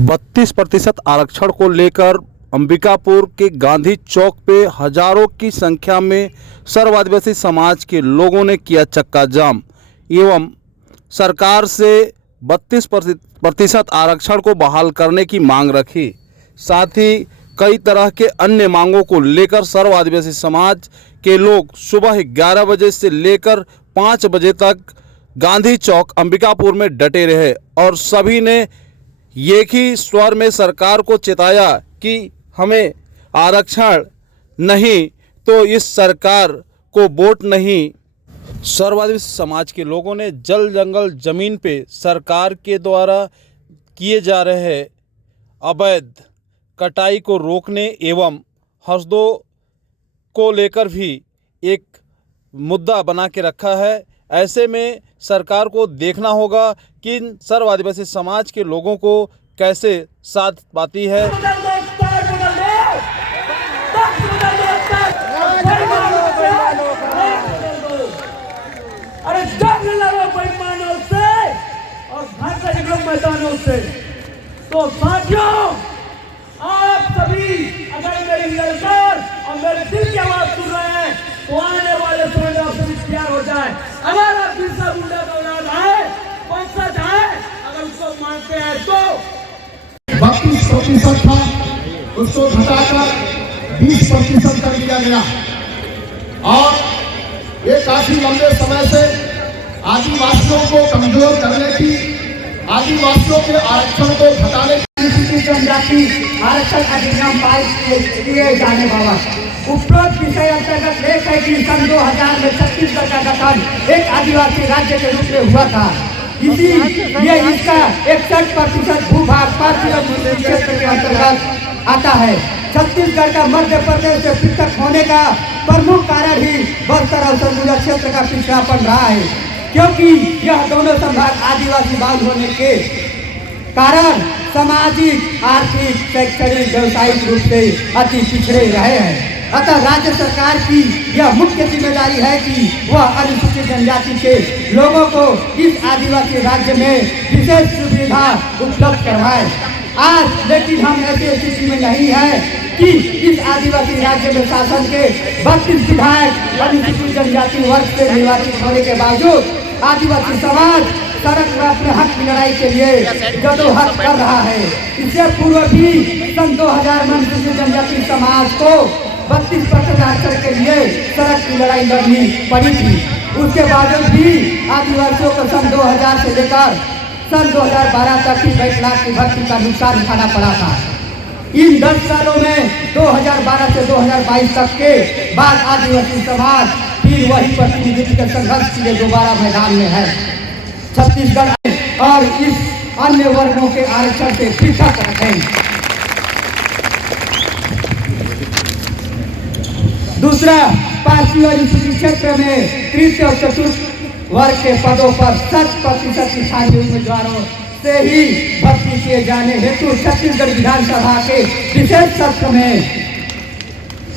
32% आरक्षण को लेकर अंबिकापुर के गांधी चौक पे हजारों की संख्या में सर्व आदिवासी समाज के लोगों ने किया चक्का जाम एवं सरकार से 32% आरक्षण को बहाल करने की मांग रखी। साथ ही कई तरह के अन्य मांगों को लेकर सर्व आदिवासी समाज के लोग सुबह 11 बजे से लेकर 5 बजे तक गांधी चौक अंबिकापुर में डटे रहे और सभी ने एक ही स्वर में सरकार को चेताया कि हमें आरक्षण नहीं तो इस सरकार को वोट नहीं। सर्व आदिवासी समाज के लोगों ने जल जंगल जमीन पे सरकार के द्वारा किए जा रहे अवैध कटाई को रोकने एवं हसदों को लेकर भी एक मुद्दा बना के रखा है। ऐसे में सरकार को देखना होगा कि सर्व आदिवासी समाज के लोगों को कैसे साथ पाती है। अरे जंग लड़ो बेईमानों से और घर से निकलो मैदानों से। तो साथियों, आप सभी अगर मेरी ललकार और मेरे दिल की आवाज सुन रहे हैं तो आने वाले समय में आप सभी तैयार हो जाए। अगर आप बिरसा मुंडा का औलाद है, वंशज है, अगर उसको मानते हैं तो 32% था, उसको घटाकर 20% कर दिया गया। और ये काफी लंबे समय से आदिवासियों को कमजोर करने की, आदिवासियों के आरक्षण को घटाने की जनजाति आरक्षण अधिनियम पारित किए जाने वाला उपरोक्त विषय अंतर्गत लेख है कि सन 2000 में छत्तीसगढ़ का गठन एक आदिवासी राज्य के रूप में हुआ था। इसीलिए इसका 61% भूभाग पार्थिव क्षेत्र के अंतर्गत आता है। छत्तीसगढ़ का मध्य प्रदेश से पृथक होने का प्रमुख कारण ही बस्तर और सरगुजा क्षेत्र का पिछड़ापन रहा है, क्योंकि यह दोनों संभाग आदिवासी बहुल होने के कारण सामाजिक, आर्थिक, शैक्षणिक, व्यावसायिक रूप से अति पिछड़े रहे हैं। अतः राज्य सरकार की यह मुख्य जिम्मेदारी है कि वह अनुसूचित जनजाति के लोगों को इस आदिवासी राज्य में विशेष सुविधा उपलब्ध करवाए। आज लेकिन हम ऐसी स्थिति में नहीं है कि इस आदिवासी राज्य में शासन के 32 विधायक अनुसूचित जनजाति वर्ग से निर्वाचित होने के बावजूद आदिवासी समाज सड़क पर अपने हक की लड़ाई के लिए जदोहद कर रहा है। इससे पूर्व भी सन 2000 में अनुसूचित जनजाति समाज को 32% आरक्षण के लिए सड़क की लड़ाई लड़नी पड़ी थी। उसके बावजूद भी आदिवासियों को सन 2000 से लेकर सन 2012 तक ही 22 लाख की भर्ती का नुकसान उठाना पड़ा था। इन 10 सालों में 2012 से 2022 तक के बाद आदिवासी समाज फिर वही प्रतिनिधित्व के संघर्ष के लिए दोबारा मैदान में है। छत्तीसगढ़ और इस अन्य वर्गों के आरक्षण से पृथक रखें। दूसरा, पार्टी और अनुसूचित क्षेत्र में तृतीय और चतुर्थ वर्ग के पदों पर 100% स्थानीय उम्मीदवारों से ही भर्ती किए जाने हेतु छत्तीसगढ़ विधानसभा के विशेष सत्र में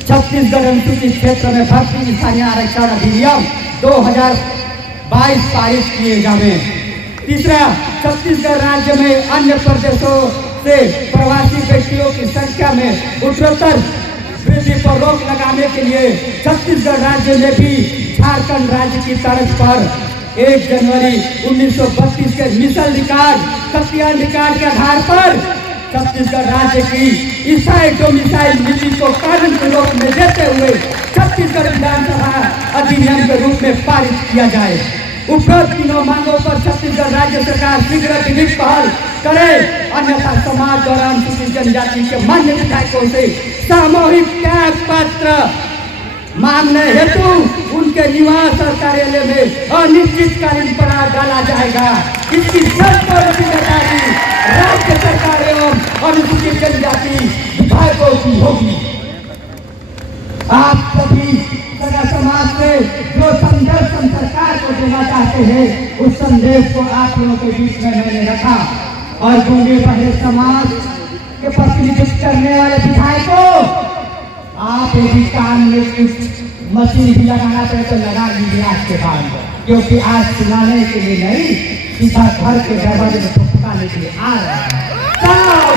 छत्तीसगढ़ अनुसूचित क्षेत्र में भर्ती स्थानीय आरक्षण अधिनियम 2022 पारित किए जाने। तीसरा, छत्तीसगढ़ राज्य में अन्य प्रदेशों से प्रवासी व्यक्तियों की संख्या में उत्तरोत्तर वृद्धि पर रोक लगाने के लिए छत्तीसगढ़ राज्य में भी झारखंड राज्य की तर्ज पर 1 जनवरी 1932 के मिसल रिकॉर्ड खतियान रिकॉर्ड के आधार पर छत्तीसगढ़ राज्य की स्थायी डोमिसाइल नीति को कानून के रूप में देते हुए छत्तीसगढ़ विधानसभा अधिनियम के रूप में पारित किया जाए। उपरोक्त तीनों मांगों पर छत्तीसगढ़ राज्य सरकार शीघ्र विधिक पहल करे, अन्यथा समाज द्वारा अनुसूचित जनजाति के मान्य विधायकों से सामूहिक त्याग पत्र मांगने हेतु उनके निवास और कार्यालय में अनिश्चितकालीन पनाह डाला जाएगा। इसकी जिम्मेदारी राज्य सरकार एवं अनुसूचित जनजाति विधायकों की होगी। आप सभी समाज से जो संदेश हम सरकार को देना चाहते हैं, उस संदेश को आप लोगों के बीच में मैंने रखा। और गोंडी बहरे समाज के प्रतिनिधित्व करने वाले विधायकों, आप यदि कान में कुछ मशीन भी लगाना चाहे तो लगा लीजिए आज के बाद, क्योंकि आज सुनाने के लिए नहीं, सीधा घर के दरवाजे में ठुकाने के लिए आ रहा है।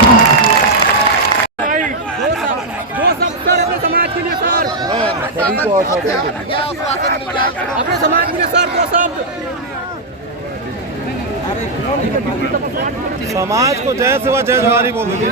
अपने समाज के लिए सर दो शब्द। समाज को जय सेवा जय जवारी बोल दीजिए।